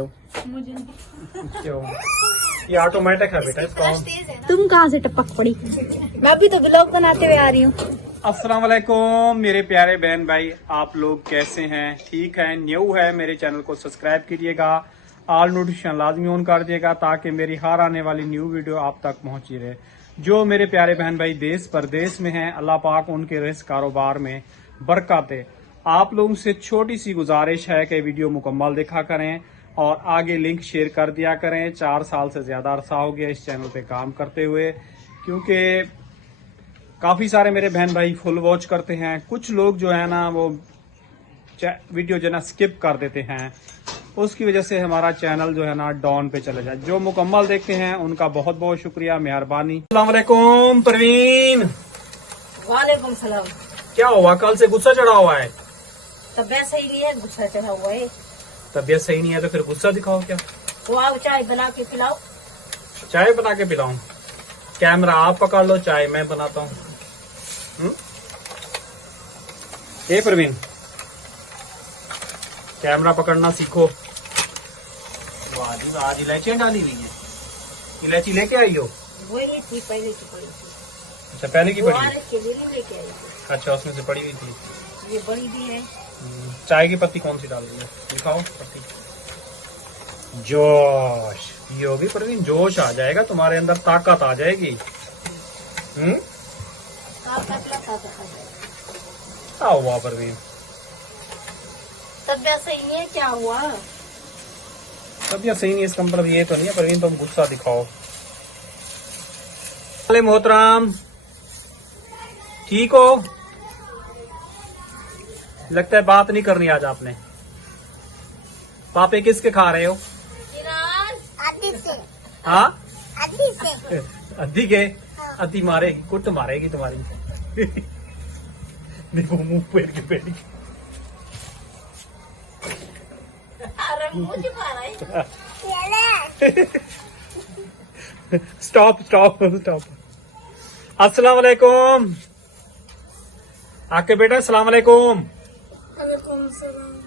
मुझे क्यों? ये ऑटोमेटिक है बेटा, इसको तुम कहाँ से टपक पड़ी? मैं भी तो ब्लॉग बनाते हुए आ रही हूँ। अस्सलाम वालेकुम मेरे प्यारे बहन भाई, आप लोग कैसे हैं? ठीक है? न्यू है मेरे चैनल को सब्सक्राइब कीजिएगा, ऑल नोटिफिकेशन लाजमी ऑन कर दिएगा ताकि मेरी हर आने वाली न्यू वीडियो आप तक पहुंची रहे। जो मेरे प्यारे बहन भाई देश परदेश में हैं, अल्लाह पाक उनके रिस्क कारोबार में बरकत दे। आप लोगों से छोटी सी गुजारिश है कि वीडियो मुकम्मल देखा करें और आगे लिंक शेयर कर दिया करें। 4 साल से ज्यादा अरसा हो गया इस चैनल पे काम करते हुए, क्योंकि काफी सारे मेरे बहन भाई फुल वॉच करते हैं। कुछ लोग जो है ना वो वीडियो जो है ना स्किप कर देते हैं, उसकी वजह से हमारा चैनल जो है ना डाउन पे चला जाए। जो मुकम्मल देखते हैं उनका बहुत बहुत शुक्रिया, मेहरबानी। अस्सलाम वालेकुम परवीन। वालेकुम सलाम। क्या हुआ? कल से गुस्सा चढ़ा हुआ है? तबियत सही नहीं है, गुस्सा चढ़ा हुआ है। तबीयत सही नहीं है तो फिर गुस्सा दिखाओ क्या? तो आप चाय बना के पिलाओ। चाय बना के पिलाऊं? कैमरा आप पकड़ लो, चाय मैं बनाता हूँ। ये परवीन, कैमरा पकड़ना सीखो। वाह जी, आज इलायचियाँ डाली हुई है। इलायची लेके आई हो? वही थी पहले की पड़ी थी। अच्छा, पहले की पड़ी है? के लिए नहीं लेके आई थी। अच्छा, उसमें से पड़ी हुई थी। ये बड़ी भी है। चाय की पत्ती कौन सी डाल दी है? दिखाओ पत्ती। जोश, ये होगी परवीन, जोश आ जाएगा तुम्हारे अंदर, ताकत आ जाएगी। क्या हुआ परवीन? तबियत सही नहीं है, क्या हुआ? तबियत सही नहीं है इसका मतलब ये तो नहीं है परवीन तुम गुस्सा दिखाओ। अरे मोहतराम, ठीक हो? लगता है बात नहीं करनी आज आपने। पापे किसके खा रहे हो? आदि से। हाँ, आदि से। अद्दी के? अद्दी मारे, कुट मारेगी तुम्हारी। देखो मुंह पेट के पेट। अरे मुझे मारा है। Stop stop stop. अस्सलाम वालेकुम। आके बेटा अस्सलाम वालेकुम।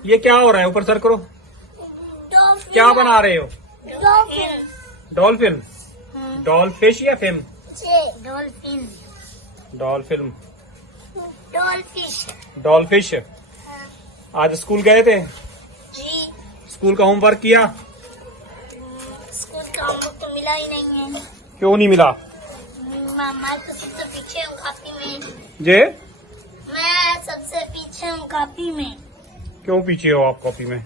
ये क्या हो रहा है? ऊपर सर करो। क्या बना रहे हो? डॉल्फिन? डॉलफिश या फिल्म? डॉल्फिन। डॉल्फिन, डॉल्फिश। डॉलफिश। आज स्कूल गए थे? जी। स्कूल का होमवर्क किया? स्कूल का होमवर्क तो मिला ही नहीं है। क्यों नहीं मिला? मैं तो सबसे पीछे हूँ कापी में। जे? मैं सबसे पीछे हूँ कापी में। क्यों पीछे हो आप कॉपी में?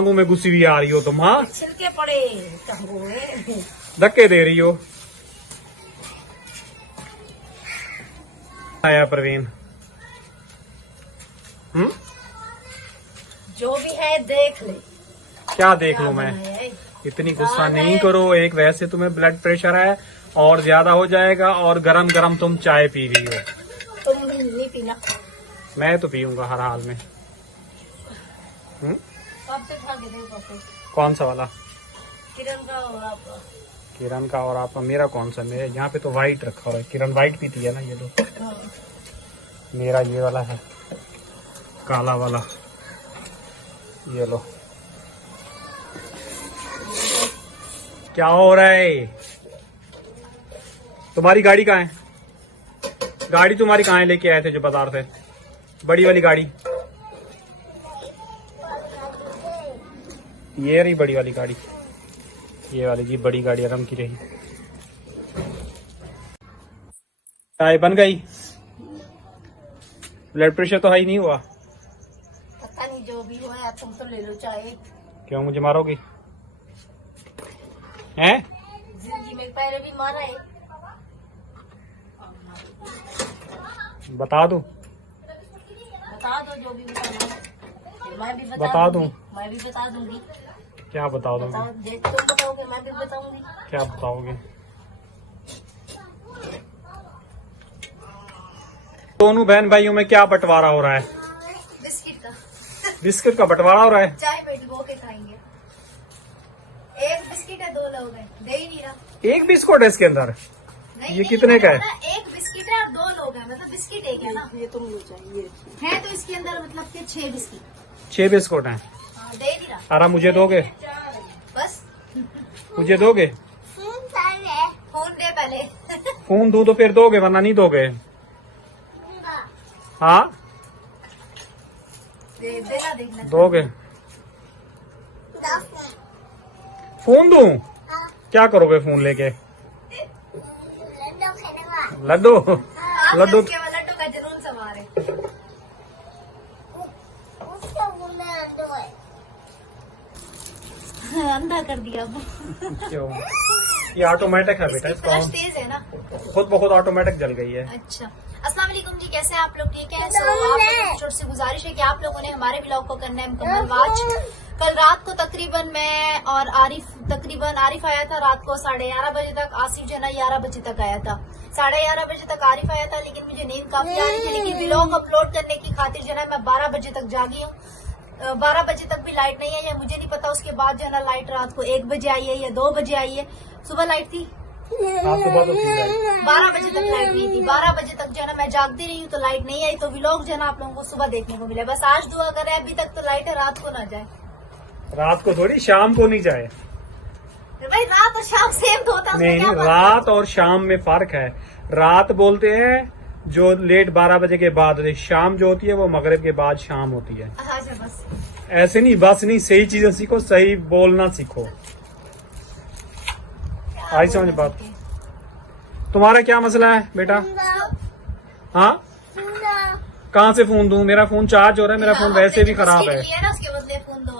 मुंह में घुसी हुई आ रही हो तुम। हाँ, छिलके पड़े टंगों में। धक्के दे रही हो। आया परवीन। जो भी है देख ले। क्या देख लूं मैं? इतनी गुस्सा नहीं करो। एक वैसे तुम्हें ब्लड प्रेशर है और ज्यादा हो जाएगा, और गरम गरम तुम चाय पी रही हो। तुम नहीं पीना। मैं तो पीऊंगा हर हाल में। कब से खा के देखो फिर। कौन सा वाला? किरण का और आपका। किरण का और आपका? मेरा कौन सा? मेरे यहाँ पे तो व्हाइट रखा हुआ है। किरण व्हाइट पीती है ना, ये लो। मेरा ये वाला है, काला वाला। ये लो। क्या हो रहा है? तुम्हारी गाड़ी कहाँ है? गाड़ी तुम्हारी कहाँ है? लेके आए थे जो बाजार से, बड़ी वाली गाड़ी। ये रही बड़ी वाली गाड़ी, ये वाली जी बड़ी गाड़ी आराम की रही। चाय बन गई? ब्लड प्रेशर तो हाई नहीं हुआ? पता नहीं, जो भी हो यार, तुम तो ले लो चाहे। क्यों मुझे मारोगी? हैं? जिंदगी में पहले भी मारा है। बता दूं? बता दो जो भी बताना है। मैं भी बता दूं? मैं भी बता दूंगी। क्या बता दूंगी? तुम बताओगे मैं भी बताऊंगी। क्या बताओगे? दोनों बहन भाइयों में क्या बंटवारा हो रहा है? बिस्किट का। बिस्किट का बंटवारा हो रहा है? चाय पे डुबो के खाएंगे। एक बिस्किट है, 2 लोग हैं, दे ही नहीं रहा। एक बिस्कुट है इसके अंदर? नहीं, ये कितने का है? एक बिस्किट है और 2 लोग हैं, मतलब बिस्किट एक है ना। ये तुम लो चाहिए है तो इसके अंदर मतलब के 6 बिस्किट। 6 बिस्कुट हैं। दे नहीं रहा। अरे मुझे दोगे? मुझे दोगे? फोन दे पहले। फोन दूं तो फिर दोगे, वरना नहीं दोगे। हाँ देना देखना। दोगे? फोन दूं? क्या करोगे फोन लेके? लड्डू? लड्डू लड्डू का जुनून सवार है। अंधा कर दिया अब। क्यों? ये ऑटोमेटिक है बेटा, इसका फ्लैश तेज है ना। खुद बहुत ऑटोमेटिक जल गई है। अच्छा, अस्सलाम वालेकुम जी, कैसे हैं आप लोग? ठीक है। सो आप लोगों को छोटी सी गुजारिश है कि आप लोगों ने हमारे ब्लॉग को करना है मुकम्मल वॉच। कल रात को तकरीबन मैं और आरिफ आया था रात को 11:30 बजे तक। आसिफ जो है ना 11 बजे तक आया था। 11:30 बजे तक आरिफ आया था, लेकिन मुझे नींद काफी आ रही थी। लेकिन ब्लॉग अपलोड करने की खातिर जो है ना मैं 12 बजे तक जागी हूँ। 12 बजे तक भी लाइट नहीं है, या मुझे नहीं पता उसके बाद जो है ना लाइट रात को 1 बजे आई है या 2 बजे आई है। सुबह लाइट थी, 12 बजे तक लाइट नहीं थी। 12 बजे तक जो है ना मैं जागती रही हूँ तो लाइट नहीं आई। तो व्लॉग जो है ना आप लोगों को सुबह देखने को मिले। बस आज दुआ करें अभी तक तो लाइट है, रात को ना जाए। रात को थोड़ी, शाम को नहीं जाए। भाई रात और शाम सेम तो होता है, उसमें नहीं, क्या बात रात और शाम में फर्क है। रात बोलते हैं जो लेट 12 बजे के बाद होती है, शाम जो होती है वो मगरिब के बाद शाम होती है। है? अच्छा बस। ऐसे नहीं, बस नहीं, सही चीजें सीखो, सही बोलना सीखो। आई समझ बात? तुम्हारा क्या मसला है बेटा? हाँ, कहाँ से फोन दूं? मेरा फोन चार्ज हो रहा है, मेरा फोन वैसे भी खराब है। ना उसके बदले फोन दो।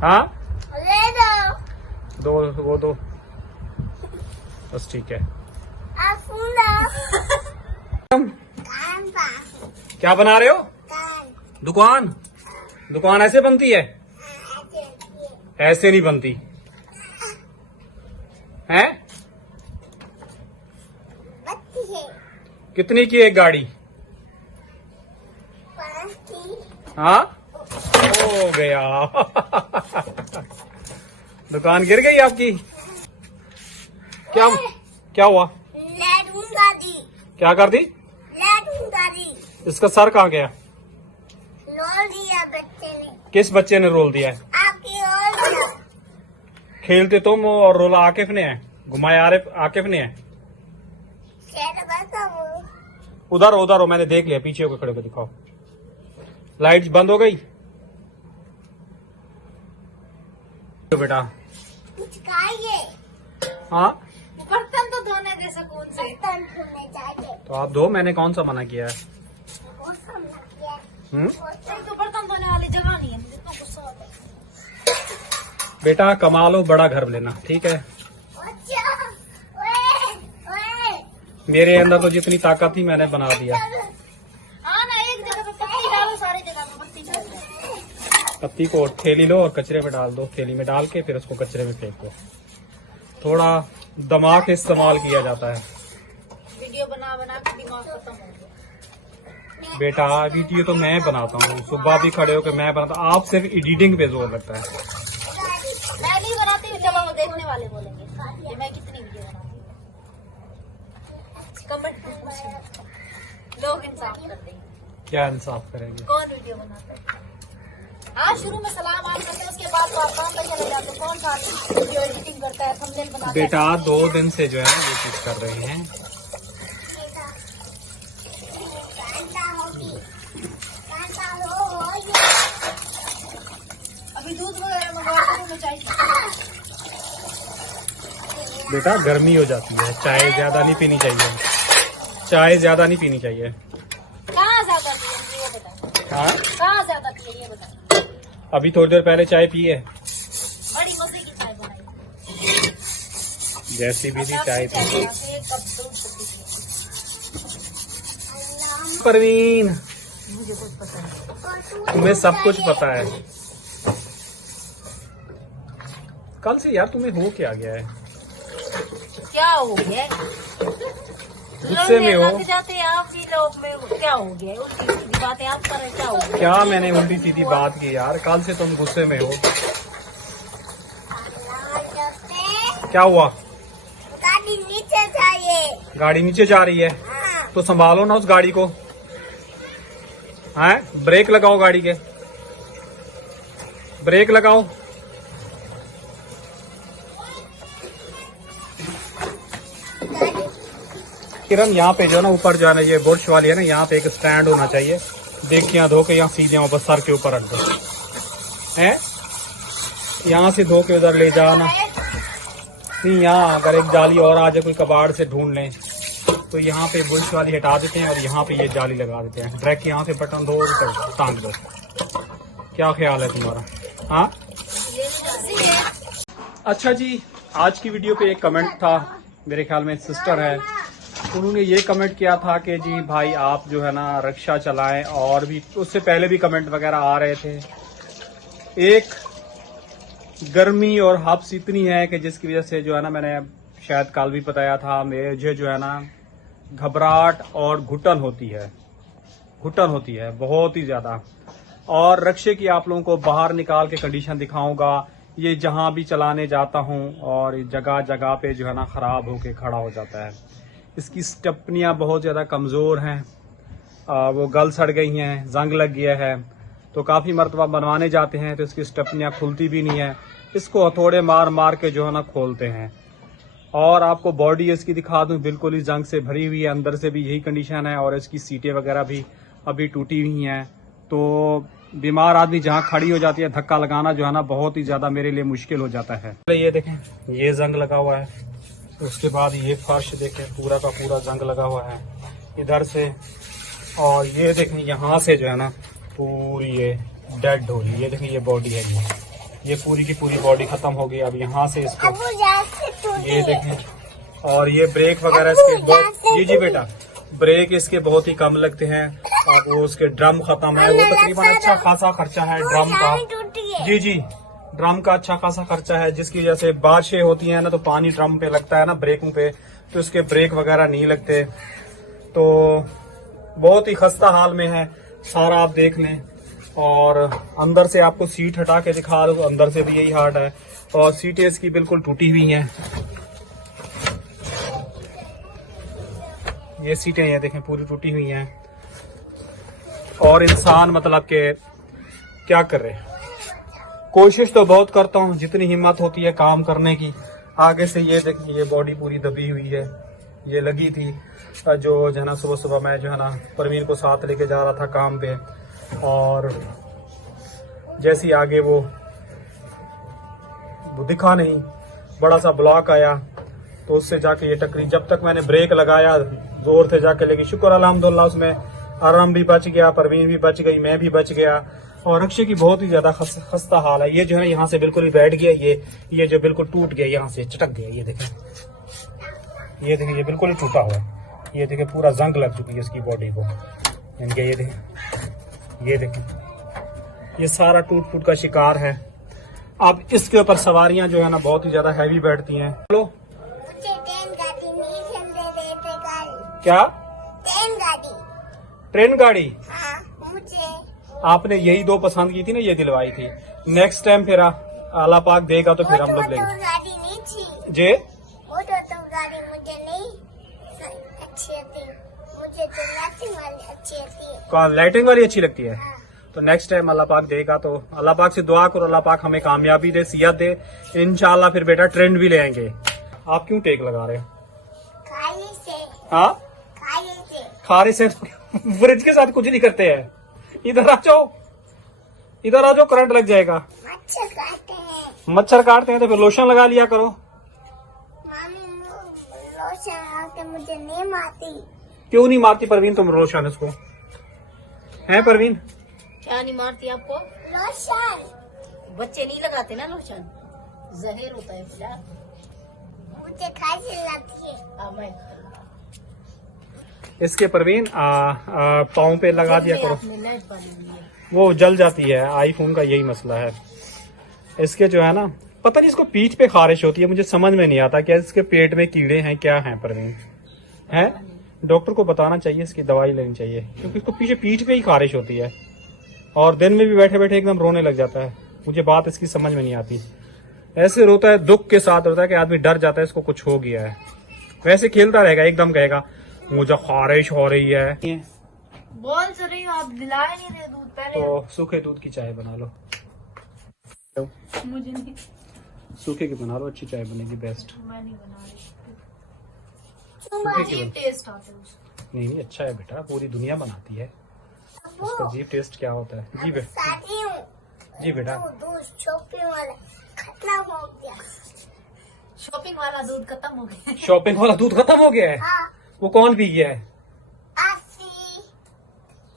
हाँ, दो, वो दो, बस ठीक है। क्या बना रहे हो? दुकान? दुकान ऐसे बनती है? ऐसे नहीं बनती है। कितनी की एक गाड़ी? हाँ, हो गया। दुकान गिर गई आपकी? क्या क्या हुआ? क्या कर दी? इसका सर कहाँ गया? रोल दिया बच्चे ने। किस बच्चे ने रोल दिया है? आपकी रोल खेलते तुम और रोला आकिफ ने है, घुमाया आकिफ ने है। उधर उधर हो, मैंने देख लिया, पीछे होकर खड़े होकर दिखाओ। लाइट बंद हो गई तो बेटा। कुछ खाइए। हाँ, बर्तन तो धोने दे सुकून से। बर्तन धोने चाहिए। तो आप दो, मैंने कौन सा मना किया है? मौसम लग गया। तो बर्तन धोने वाली जगह नहीं है, मुझे तो गुस्सा आता है। बेटा कमा लो, बड़ा घर लेना, ठीक है? अच्छा, ओए, ओए। मेरे अंदर तो जितनी ताकत थी मैंने बना दिया। हाँ ना, एक जगह पे पत्ती डालो, सारी जगह पे पत्ती डालो। पत्ती को थैली लो और कचरे में डाल दो, थैली में डाल के फिर उसको कचरे में फेंक दो। थोड़ा दिमाग इस्तेमाल किया जाता है। वीडियो बना बना के दिमाग खत्म हो गया। बेटा वीडियो तो मैं बनाता हूँ, सुबह भी खड़े होकर मैं बनाता हूँ, आप सिर्फ एडिटिंग पे जोर लगता है। मैं नहीं बनाती हूँ, चलो वो देखने वाले बोलेंगे ये मैं कितनी वीडियो बनाती हूँ। कमेंट लोग इंसाफ कर देंगे। क्या इंसाफ करेंगे? कौन वीडियो बनाता है? हाँ, शुरू में सलाम आम करते हैं, उसके बाद तो आप काम पे चले जाते हैं। कौन सा वीडियो एडिटिंग करता है, थंबनेल बनाता है? बेटा 2 दिन से जो है ना ये चीज कर रहे हैं। अभी दूध वगैरह मंगवा के चाहिए। बेटा गर्मी हो जाती है, चाय ज्यादा नहीं पीनी चाहिए, चाय ज्यादा नहीं पीनी चाहिए। कहाँ ज्यादा पिए ये बताओ? हाँ, कहाँ ज्यादा पिए ये बताओ? अभी थोड़ी देर पहले चाय पी है, बड़ी मजे की चाय बनाई। जैसी भी थी चाय पी। एक कप दूध पत्ती पिए। परवीन, मुझे कुछ पता नहीं। तुम्हें सब कुछ पता है। कल से यार तुम्हें हो क्या गया है? क्या हो गया? गुस्से में हो? जाते आप ही लोग में क्या हो गया? उल्टी सीधी बातें आप कर रहे, क्या हो गया? क्या मैंने उल्टी सीधी बात की यार? कल से तुम गुस्से में हो, क्या हुआ? गाड़ी नीचे चाहिए। गाड़ी नीचे जा रही है हाँ। तो संभालो ना उस गाड़ी को। हैं, ब्रेक लगाओ गाड़ी के, ब्रेक लगाओ। किरण यहाँ पे जो है ना ऊपर जो है ना ये बुर्श वाली है ना, यहाँ पे एक स्टैंड होना चाहिए। देखिए धो के यहाँ सीधे बस सर के ऊपर रख दो है, यहाँ से धो के उधर ले जाना नहीं। यहाँ अगर एक जाली और आ जाए कोई कबाड़ से ढूंढ लें तो यहाँ पे बुर्श वाली हटा देते हैं और यहाँ पे ये जाली लगा देते हैं। डायरेक्ट यहाँ से बटन दो और टांग दो। क्या ख्याल है तुम्हारा? हाँ अच्छा जी, आज की वीडियो पे एक कमेंट था, मेरे ख्याल में सिस्टर है, उन्होंने ये कमेंट किया था कि जी भाई आप जो है ना रिक्शा चलाएं, और भी उससे पहले भी कमेंट वगैरह आ रहे थे। एक गर्मी और हब्स इतनी है कि जिसकी वजह से जो है ना, मैंने शायद कल भी बताया था, मुझे जो है ना घबराहट और घुटन होती है बहुत ही ज़्यादा। और रिक्शे की आप लोगों को बाहर निकाल के कंडीशन दिखाऊंगा। ये जहां भी चलाने जाता हूं और जगह जगह पे जो है ना ख़राब होके खड़ा हो जाता है। इसकी स्टेपनियाँ बहुत ज़्यादा कमज़ोर हैं, वो गल सड़ गई हैं, जंग लग गया है। तो काफ़ी मरतबा बनवाने जाते हैं तो इसकी स्टेपनियाँ खुलती भी नहीं है। इसको हथौड़े मार मार के जो है ना खोलते हैं। और आपको बॉडी इसकी दिखा दूं, बिल्कुल ही जंग से भरी हुई है, अंदर से भी यही कंडीशन है। और इसकी सीटें वगैरह भी अभी टूटी हुई हैं। तो बीमार आदमी जहाँ खड़ी हो जाती है, धक्का लगाना जो है ना बहुत ही ज़्यादा मेरे लिए मुश्किल हो जाता है। ये देखें, ये जंग लगा हुआ है। उसके बाद ये फर्श देखें, पूरा का पूरा जंग लगा हुआ है इधर से। और ये देखें यहाँ से जो है ना पूरी ये डेड हो रही है। ये देखें, ये बॉडी है, ये पूरी की पूरी बॉडी खत्म हो गई। अब यहाँ से इसको ये देखें। और ये ब्रेक वगैरह इसके जी बेटा, ब्रेक इसके बहुत ही कम लगते हैं। और वो उसके ड्रम खत्म है। वो तकरीबन अच्छा खासा खर्चा है ड्रम का। जी ड्रम का अच्छा खासा खर्चा है, जिसकी वजह से बारिशें होती हैं ना तो पानी ड्रम पे लगता है ना, ब्रेकों पे, तो इसके ब्रेक वगैरह नहीं लगते। तो बहुत ही खस्ता हाल में है सारा, आप देख लें। और अंदर से आपको सीट हटा के दिखा दो, अंदर से भी यही हार्ड है। और सीटें इसकी बिल्कुल टूटी हुई हैं। ये सीटें ये देखें पूरी टूटी हुई हैं। और इंसान मतलब के क्या कर रहे हैं, कोशिश तो बहुत करता हूँ जितनी हिम्मत होती है काम करने की। आगे से ये देखिए, ये बॉडी पूरी दबी हुई है। ये लगी थी जो है ना, सुबह सुबह मैं जो है ना परवीन को साथ लेके जा रहा था काम पे। और जैसी आगे वो दिखा नहीं, बड़ा सा ब्लॉक आया तो उससे जाके ये टकरी। जब तक मैंने ब्रेक लगाया जोर से जाके लगी, शुक्र अल्हम्दुलिल्लाह उसमें आराम भी बच गया, परवीन भी बच गई, मैं भी बच गया। और रिक्शे की बहुत ही ज्यादा खस्ता हाल है। ये जो है ना यहाँ से बिल्कुल ही बैठ गया, ये जो बिल्कुल टूट गया, यहाँ से चटक गया। ये देखें, ये बिल्कुल ही टूटा हुआ है। ये देखें पूरा जंग लग चुकी है इसकी बॉडी को। इनके ये देखें, ये सारा टूट फूट का शिकार है। अब इसके ऊपर सवारियां जो है ना बहुत ही ज्यादा हैवी बैठती हैं। चलो मुझे ट्रेन गाड़ी नहीं चलने देते गाड़ी। क्या? ट्रेन गाड़ी? हाँ, मुझे आपने यही दो पसंद की थी ना, ये दिलवाई थी। नेक्स्ट टाइम फिर अल्लाह पाक देगा तो फिर हम लोग लेंगे। गाड़ी नहीं थी जे वो तो गाड़ी मुझे नहीं अच्छी थी, मुझे तो लाइटिंग वाली अच्छी थी। लाइटिंग वाली अच्छी लगती है। तो नेक्स्ट टाइम अल्लाह पाक देगा तो अल्लाह पाक से दुआ करो, अल्लाह पाक हमें कामयाबी दे, सियत दे। इंशाल्लाह फिर बेटा ट्रेंड भी ले आएंगे। आप क्यों टेक लगा रहे हो? खाई से। हाँ, खारे से फ्रिज के साथ कुछ नहीं करते हैं। इधर आ जाओ, करंट लग जाएगा। मच्छर काटते हैं। मच्छर काटते हैं तो फिर लोशन लगा लिया करो। मामी लोशन आके मुझे नहीं मारती। क्यों नहीं मारती परवीन तुम लोशन इसको? है परवीन? क्या नहीं मारती आपको? लोशन बच्चे नहीं लगाते ना लोशन, जहर होता है फिलहाल। मुझे खांसी लगती है। मैं इसके परवीन पाँव पे लगा दिया करो, लाइट वाली हुई है। वो जल जाती है। आईफोन का यही मसला है। इसके जो है ना, पता नहीं इसको पीठ पे खारिश होती है, मुझे समझ में नहीं आता क्या इसके पेट में कीड़े हैं क्या हैं परवीन? है डॉक्टर को बताना चाहिए, इसकी दवाई लेनी चाहिए, क्योंकि इसको पीछे पीठ पे ही खारिश होती है। और दिन में भी बैठे बैठे एकदम रोने लग जाता है। मुझे बात इसकी समझ में नहीं आती। ऐसे रोता है, दुख के साथ रोता है कि आदमी डर जाता है इसको कुछ हो गया है। वैसे खेलता रहेगा, एकदम कहेगा मुझे खारिश हो रही है। बोल तो रही हूँ, आप दिलाए नहीं रहे दूध पहले। तो सूखे दूध की चाय बना लो। मुझे नहीं, सूखे की बना लो, अच्छी चाय बनेगी बेस्ट। मैं नहीं बना रही। अजीब टेस्ट आता है उसका। नहीं नहीं, अच्छा है बेटा, पूरी दुनिया बनाती है, उसका अजीब टेस्ट क्या होता है। जी बेटा, सारी हूँ जी बेटा। दूध शॉपिंग वाला खत्म हो गया। शॉपिंग वाला दूध खत्म हो गया। शॉपिंग वाला दूध खत्म हो गया है? हाँ वो कौन पी गया है? आसी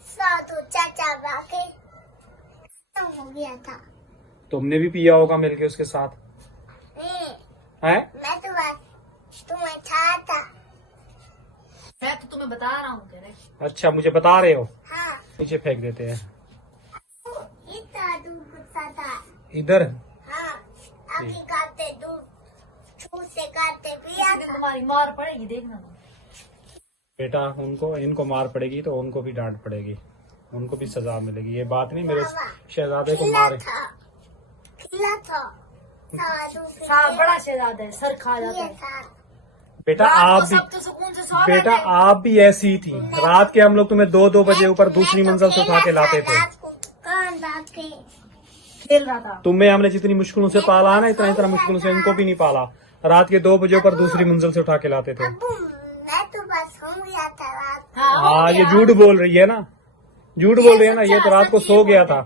साधु चाचा बाके खत्म हो गया था। तुमने भी पिया होगा मिलके उसके साथ, नहीं, है? मैं तो बात तुम्हें था था। मैं तो तुम्हें बता रहा हूँ कह रहे। अच्छा, मुझे बता रहे हो। हाँ नीचे फेंक देते हैं। इतना दूध गुस्सा था। इधर हाँ अभी खाते दूध छू से खाते पिया किसी दिन था। तुम्हारी मार पड़ेगी देखना तुम। बेटा, इनको मार पड़ेगी तो उनको भी डांट पड़ेगी, उनको भी सजा मिलेगी। ये बात नहीं मेरे शहजादे को खिला मारे। था साधु हाँ, बड़ा शहजादा है, सर खा जाता ये है। था। बेटा रात आप को भी, सब तो सुकून से सो बेटा बैठे। आप भी ऐसी ही थी। रात के हम लोग तुम्हें 2-2 बजे ऊपर दूसरी मंजिल से उठा के लाते थे। रात को कान बाके खेल रहा था। तुम्हें हमने जितनी मुश्किलों से पाला है ना, इतना मुश्किलों से इनको भी नहीं पाला। रात के 2 बजे ऊपर दूसरी मंजिल से उठा के लाते थे। अबू मैं तो बस हो गया था रात को। हाँ, ये झूठ बोल रही है ना, झूठ बोल रही है ना। ये तो रात को सो गया था।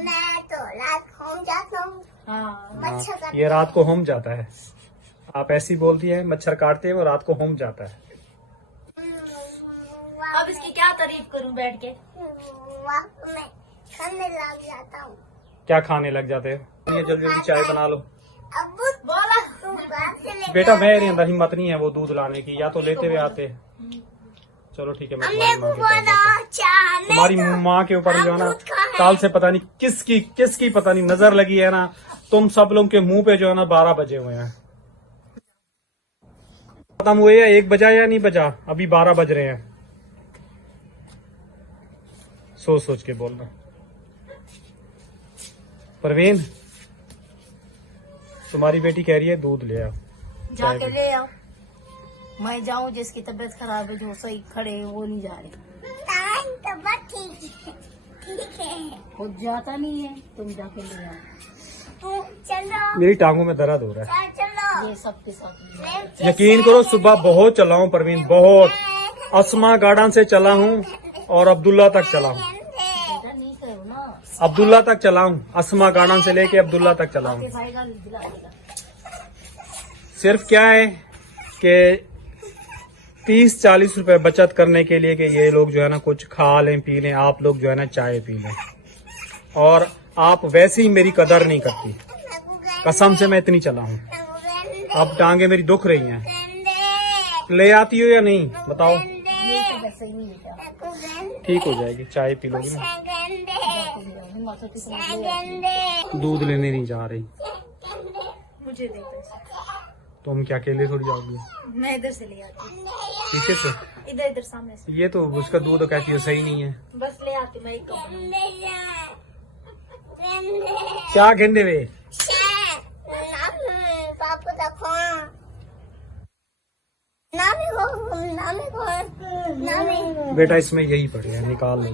मैं तो रात को हो जाता हूँ। हाँ, मच्छर हाँ, ये रात को होम जाता है। आप ऐसी बोलती है, मच्छर काटते हैं, वो रात को होम जाता है। अब इसकी क्या तारीफ करूं बैठ के। मैं खाने लग जाता हूँ। क्या खाने लग जाते हो? ये जल्दी जल्दी चाय बना लो। अबू बोला तू बाहर से ले बेटा मेरे अंदर हिम्मत नहीं है वो दूध लाने की, या तो लेते हुए आते। चलो ठीक है, मैं हमने तुम्हारी को माँ के पास बोला चाहने तुम्हारी माँ के ऊपर जो है ना, काल से पता नहीं किसकी पता नहीं नजर लगी है ना। तुम सब लोग के मुंह पे जो है ना 12 बजे हुए हैं। खत्म हुए या 1 बजा या नहीं बजा? अभी 12 बज रहे हैं। सोच सोच के बोलना। परवीन, तुम्हारी बेटी कह रही है दूध ले आओ। जाके ले आओ। मैं जाऊं जिसकी तबीयत खराब है, जो सही खड़े हैं, वो नहीं जा रहे। टाइम तो बस ठीक है। खुद जाता नहीं है, तुम जाके ले आओ। तू चलो मेरी टांगों में दर्द हो रहा है। चलो ये सबके साथ ले आओ। यकीन करो, सुबह बहुत चला हूँ परवीन, बहुत। अस्मा गार्डन से चला हूँ और अब्दुल्ला तक चला हूँ। बेटा नहीं करो ना, अब्दुल्ला तक चला हूँ, अस्मा गार्डन से लेके अब्दुल्ला तक चला हूँ। खाएगा दिला देगा। सिर्फ क्या है कि 30-40 रुपए बचत करने के लिए कि ये लोग जो है ना कुछ खा लें पी लें, आप लोग जो है ना चाय पी लें। और आप वैसे ही मेरी कदर नहीं करती, कसम से मैं इतनी चला हूँ। अब टांगे मेरी दुख रही हैं। ले आती हो या नहीं बताओ? ये तो वैसे ही नहीं बेटा, ठीक हो जाएगी, चाय पी लोगी ना। हिम्मत होती तो मैं ले आती। दूध लेने नहीं जा रही मुझे दे पैसे। तुम क्या अकेले थोड़ी जाओगी? मैं इधर से ले आती हूँ। पीछे से? इधर इधर सामने से ये तो उसका दूध कहती हो सही नहीं है। बस ले आती मैं एक कप। क्या कहते वे? पापा देखो नामी बेटा इसमें यही पड़े हैं, निकाल लो।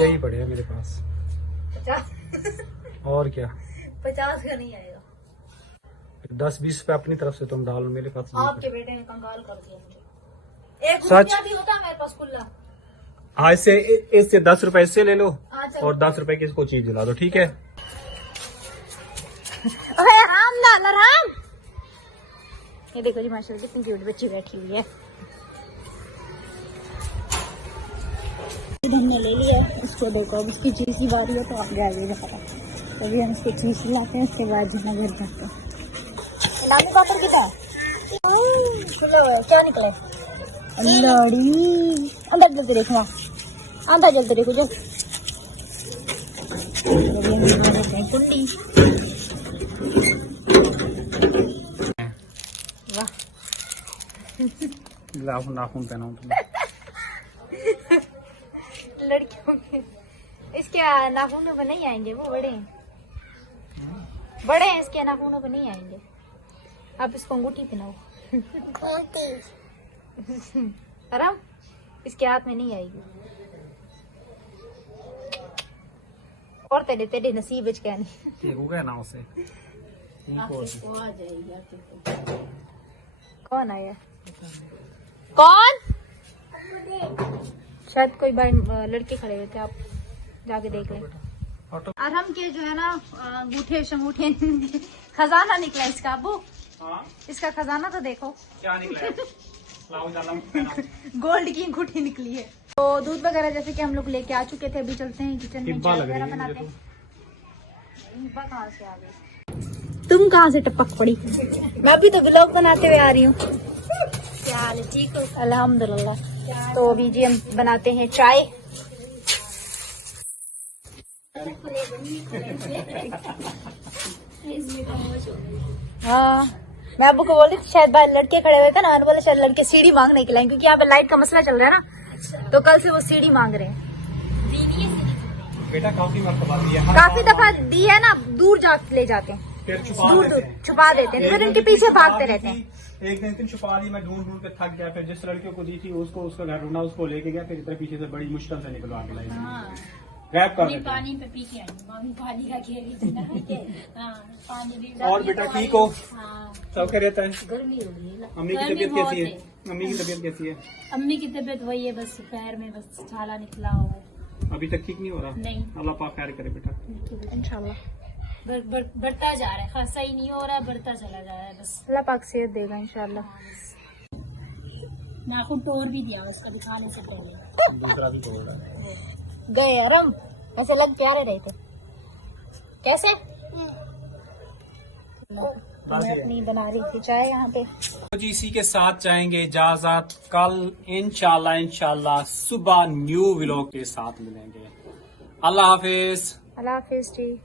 यही पड़े हैं मेरे पास, 50 और क्या। 50 का नहीं आएगा। 10-20 रुपए अपनी तरफ से तुम डालो मेरे पास। आपके बेटे ने कंगाल कर दिया मुझे। एक सच? रुपया भी होता मेरे पास खुला। हाँ, इससे 10 रुपए इससे ले लो हाँ, चलो। और 10 रुपए की इसको चीज दिला दो, ठीक है? राम लाल राम। ये देखो जी माशाल्लाह कितनी क्यूट बच्ची बैठी हुई है। हमने ले लिया इसको, देखो अब इसकी चीज की बारी है तो आप जाएगी बता। तभी हम इसको चीज लाते हैं, उसके बाद जो घर जाते हैं। नानी का पर कितना खुला हुआ है, क्या निकले? लड़ी अंदर जल्दी देखो, वहाँ अंदर जल्दी देखो जो कुंडी। वाह नाखून पहनाऊं तुम्हें। लड़कियों के इसके नाखूनों पर नहीं आएंगे, वो बड़े हैं, बड़े हैं, इसके नाखूनों पर नहीं आएंगे। आप इसको अंगूठी पहनाओ। आराम, इसके हाथ में नहीं आएगी। और तेरे तेरे नसीब क्या नहीं। ठीक हो गया ना उसे, कौन आया? कौन? शायद कोई भाई लड़के खड़े हुए थे, आप जाके देख लें। अरहम के जो है ना अंगूठे शंगूठे खजाना निकला इसका। अबू हाँ इसका खजाना तो देखो, क्या निकला है? लाओ जरा पहनाओ। गोल्ड की अंगूठी निकली है। तो दूध वगैरह जैसे कि हम लोग लेके आ चुके थे, अभी चलते हैं किचन में हिब्बा चाय लग रही वगैरह है मुझे बनाते तो। हैं। हिब्बा कहाँ से आ गई? तुम कहाँ से टपक पड़ी? मैं अभी तो ब्लॉग बनाते हुए आ रही हूँ। क्या हाल है? ठीक हो? अल्हम्दुलिल्लाह। तो अभी जी हम बनाते हैं चाय। हाँ मैं अबू को बोली शायद बाहर लड़के खड़े हुए थे ना, मैंने बोला शायद लड़के सीढ़ी मांगने के लिए, क्योंकि यहाँ पे लाइट का मसला चल रहा है ना, तो कल से वो सीढ़ी मांग रहे हैं। बेटा काफी मरतबा दिया, काफी दफा दी है ना, दूर जा ले जाते हैं, फिर छुपा दूर देते दूर हैं। छुपा देते हैं, फिर इनके पीछे भागते रहते हैं। एक दिन छुपा दी, मैं ढूंढ ढूंढ के थक गया, फिर जिस लड़के को दी थी उसको उसका घर ढूंढा, उसको लेके गया, फिर इधर पीछे से बड़ी मुश्किल से निकलवा के लाई, गैप कर देते हैं। पानी पे पी के आई मम्मी पानी का खेली थी ना पानी भी और बेटा ठीक हो? हाँ सब क्या रहता है? गर्मी हो गई है। अम्मी की गर्मी तबीयत बहुत कैसी है? अम्मी की तबीयत कैसी है? अम्मी की तबीयत वही है, बस पैर में बस छाला निकला हुआ है। अभी तक ठीक नहीं हो रहा? नहीं अल्लाह पाक खैर करे बेटा। इंशाल्लाह बढ़ता जा रहा है, खासा ही नहीं हो रहा है, बढ़ता चला जा रहा है बस। अल्लाह पाक सेहत देगा इंशाल्लाह। नाखून तोड़ भी दिया उसका दिखाने से पहले। दूसरा भी तोड़ रहा है। गए अरम, ऐसे लग प्यारे रहे थे। कैसे? मैं अपनी बना रही थी चाय यहाँ पे। तो जी इसी के साथ चाहेंगे इजाजत, कल इंशाल्लाह सुबह न्यू व्लॉग के साथ मिलेंगे। अल्लाह हाफिज। अल्लाह हाफिज जी।